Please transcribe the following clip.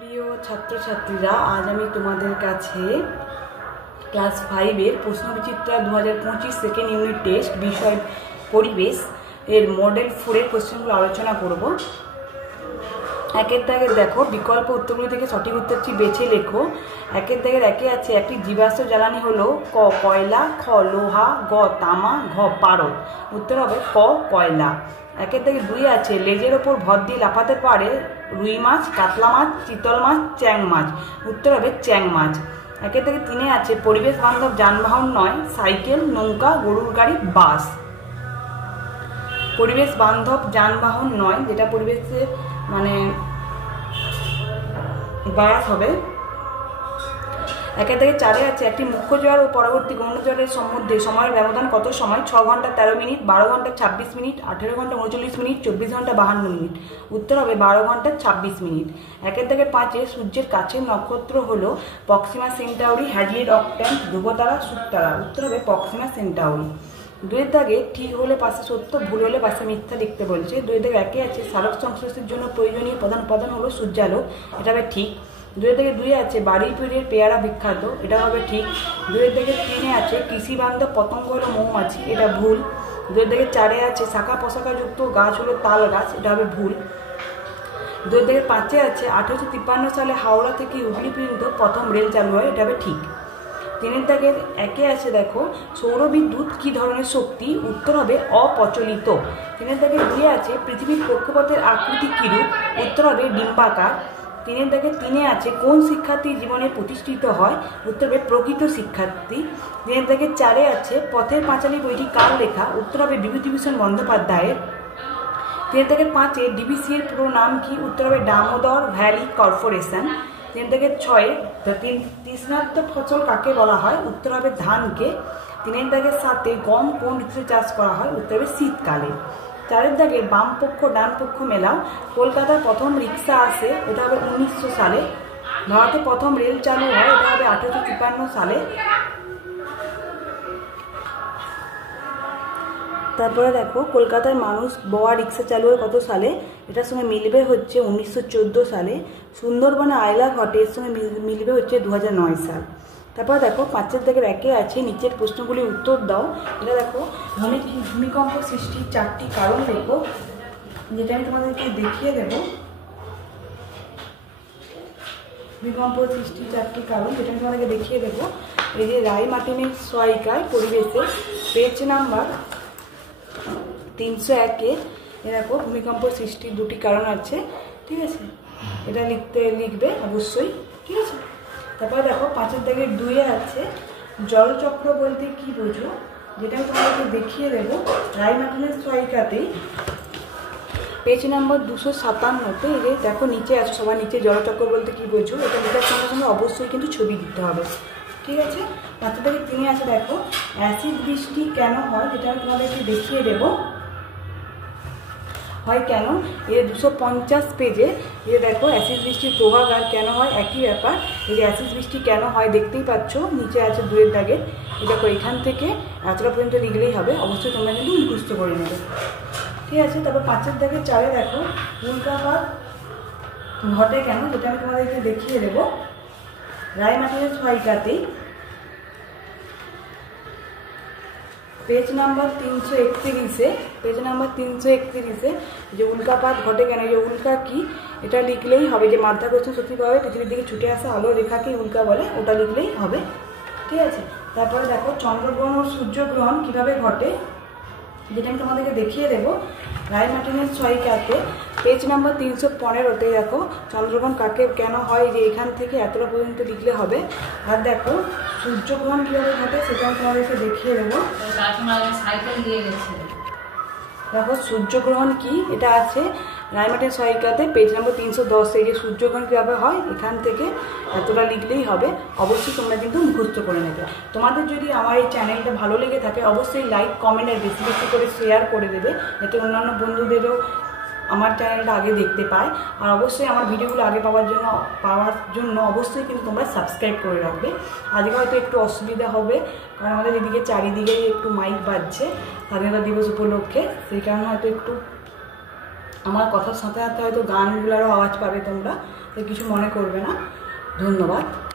প্রিয় ছাত্রছাত্রীরা, আজ আমি তোমাদের কাছে ক্লাস 5-এর প্রশ্নবিচিত্রা 2025 সেকেন্ড ইউনিট টেস্ট বিষয় পরিবেশ এর মডেল 4-এর কোশ্চেনগুলো আলোচনা করব। একের দাগের দেখো, বিকল্প উত্তরগুলো থেকে সঠিক উত্তরটি বেছে লেখো। একের দাগের একে আছে, একটি জীবাশ্ম জ্বালানি হলো ক কয়লা, খ লোহা, গ তামা, ঘ পারদ। উত্তর হবে ক কয়লা। একের দাগে 2 আছে, লেজের ওপর ভর দিয়ে লাফাতে পারে রুই মাছ, কাতলা মাছ, চিতল মাছ, চ্যাং মাছ। উত্তর হবে চ্যাং মাছ। একের দাগে 3 আছে, পরিবেশ বান্ধব যানবাহন নয় সাইকেল, নৌকা, গরুর গাড়ি, বাস। পরিবেশ বান্ধব যানবাহন নয়, যেটা পরিবেশে বাস হবে। একের দাগে 4 আছে, একটি মুখ্য জোয়ার ও পরবর্তী গৌণ জোয়ারের মধ্যে সময়ের ব্যবধান কত সময়? 6 ঘন্টা 13 মিনিট, 12 ঘন্টা 26 মিনিট, 18 ঘন্টা 39 মিনিট, 24 ঘন্টা 52 মিনিট। উত্তর হবে 12 ঘন্টা 26 মিনিট। একের দাগে 5, সূর্যের কাছের নক্ষত্র হলো প্রক্সিমা সেন্টাউরি, হ্যাডলির অক্ট্যান্ট, ধ্রুবতারা, শুকতারা। উত্তর হবে প্রক্সিমা সেন্টাউরি। 2-এর দাগে ঠিক হলে পাশে সত্য, ভুল হলে পাশে মিথ্যা লিখতে বলছে। 2-এর দাগে 1 আছে, সালোক সংশ্লেষের জন্য প্রয়োজনীয় প্রধান উপাদান হলো সূর্যালোক। এটা হবে ঠিক। 2-এর দাগে 2 আছে, বারুইপুরের পেয়ারা বিখ্যাত। এটা হবে ঠিক। 2-এর দাগে 3 আছে, কৃষি বান্ধব পতঙ্গ হলো মৌমাছি। এটা ভুল। 2-এর দাগে 4 আছে, শাখা প্রশাখাযুক্ত গাছ হলো তাল গাছ। এটা হবে ভুল। 2-এর দাগে 5 আছে, 1853 সালে হাওড়া থেকে হুগলি পর্যন্ত প্রথম রেল চালু হয়। এটা হবে ঠিক। 3-এর দাগের 1 আছে, দেখো সৌরবিদ্যুৎ কি ধরনের শক্তি? উত্তর হবে অপ্রচলিত। 3-এর দাগে 2 আছে, পৃথিবীর কক্ষপথের আকৃতি কিরূপ? উত্তর হবে ডিম্বাকার। 3-এর দাগে 3 আছে, কোন শিক্ষার্থী জীবনে প্রতিষ্ঠিত হয়? উত্তর হবে প্রকৃত শিক্ষার্থী। 3-এর দাগে 4 আছে, পথের পাঁচালী বইটি কার লেখা? উত্তর হবে বিভূতিভূষণ বন্দ্যোপাধ্যায়ের। 3-এর দাগে 5 ডিবিসি এর পুরো নাম কি? উত্তর হবে দামোদর ভ্যালি কর্পোরেশন। 3-এর দাগে 6 তৃষ্ণার্ত ফসল কাকে বলা হয়? উত্তর হবে ধানকে। 3-এর দাগে 7 গম কোন ঋতুতে চাষ করা হয়? উত্তর হবে শীতকালে। 4-এর দাগে বাম পক্ষ ডান পক্ষ মেলাও। কলকাতার প্রথম রিক্সা আসে, এটা হবে 1900 সালে। ভারতে প্রথম রেল চালু হয়, এটা হবে 1853 সালে। তারপরে দেখো, কলকাতার মানুষ বোয়া রিক্সা চালু হয় কত সালে? এটার সঙ্গে মিলবে হচ্ছে 1914 সালে। সুন্দরবনে আয়লা ঘটে, এর সঙ্গে মিলবে হচ্ছে 2009 সাল। তারপরে দেখো 5-এর দাগের 1 আছে, নিচের প্রশ্নগুলির উত্তর দাও। এটা দেখো, ভূমিকম্প সৃষ্টির 4টি কারণ দেখো, যেটা আমি তোমাদেরকে দেখিয়ে দেব। ভূমিকম্প সৃষ্টির 4টি কারণ, যেটা আমি তোমাদেরকে দেখিয়ে দেবো। এই যে রায় মার্টিনের সহায়িকায় পরিবেশে পেজ নাম্বার 301-এ দেখো ভূমিকম্প সৃষ্টির 2টি কারণ আছে। ঠিক আছে, এটা লিখবে অবশ্যই। ঠিক আছে, তারপরে দেখো 5-এর দাগের 2 আছে, জলচক্র বলতে কি বোঝো? যেটা আমি তোমাদেরকে দেখিয়ে দেবো। রায় মার্টিনের সহায়িকাতেই পেজ নাম্বার 257-তে এই যে দেখো নিচে আছে, সবার নিচে জলচক্র বলতে কি বোঝো, এটা লেখার সঙ্গে সঙ্গে অবশ্যই কিন্তু ছবি দিতে হবে। ঠিক আছে, 5-এর দাগের 3 আছে, দেখো অ্যাসিড বৃষ্টি কেন হয়? যেটা আমি তোমাদেরকে দেখিয়ে দেবো। হয় কেন? এর 250 পেজে এই যে দেখো অ্যাসিড বৃষ্টির প্রভাব আর কেন হয় একই ব্যাপার। এই যে অ্যাসিড বৃষ্টি কেন হয় দেখতেই পাচ্ছ, নিচে আছে 2-এর দাগে। এই দেখো এখান থেকে এতটা পর্যন্ত লিখলেই হবে, অবশ্যই তোমরা কিন্তু মুখস্থ করে নেবে। ঠিক আছে, তারপর 5-এর দাগে 4 দেখো, উল্কাপাত ঘটে কেন? যেটা আমি তোমাদেরকে দেখিয়ে দেবো। রায় মার্টিনের সহায়িকাতেই পেজ নাম্বার 331-এ যে উল্কাপাত ঘটে কেন, যে উল্কা কি এটা লিখলেই হবে। যে মাধ্যাকর্ষণ শক্তি পাবে পৃথিবীর দিকে ছুটে আসা আলো রেখাকেই উল্কা বলে, ওটা লিখলেই হবে। ঠিক আছে, তারপরে দেখো চন্দ্রগ্রহণ ও সূর্যগ্রহণ কিভাবে ঘটে, যেটা আমি তোমাদেরকে দেখিয়ে দেবো। রায় মার্টিনের সহায়িকাতে পেজ নাম্বার 315-তে দেখো চন্দ্রগ্রহণ কাকে কেন হয়, যে এখান থেকে এতটা পর্যন্ত লিখলে হবে। আর দেখো সূর্যগ্রহণ কীভাবে ঘটে সেটা আমি তোমাদেরকে দেখিয়ে দেবো। দেখো সূর্যগ্রহণ কি, এটা আছে রায় মার্টিনের সহায়িকাতে পেজ নাম্বার 310। এই যে সূর্যগ্রহণ কীভাবে হয়, এখান থেকে এতটা লিখলেই হবে। অবশ্যই তোমরা কিন্তু মুখস্থ করে নেবে। তোমাদের যদি আমার এই চ্যানেলটা ভালো লেগে থাকে, অবশ্যই লাইক কমেন্ট আর বেশি বেশি করে শেয়ার করে দেবে, যাতে অন্যান্য বন্ধুদেরও আমার চ্যানেলটা আগে দেখতে পায়। আর অবশ্যই আমার ভিডিওগুলো আগে পাওয়ার জন্য অবশ্যই কিন্তু তোমরা সাবস্ক্রাইব করে রাখবে। আজকে হয়তো একটু অসুবিধা হবে, কারণ আমাদের এদিকে চারিদিকেই একটু মাইক বাজছে স্বাধীনতা দিবস উপলক্ষে, সেই কারণে হয়তো একটু আমার কথার সাথে সাথে হয়তো গানগুলোরও আওয়াজ পাবে তোমরা। তাই কিছু মনে করবে না। ধন্যবাদ।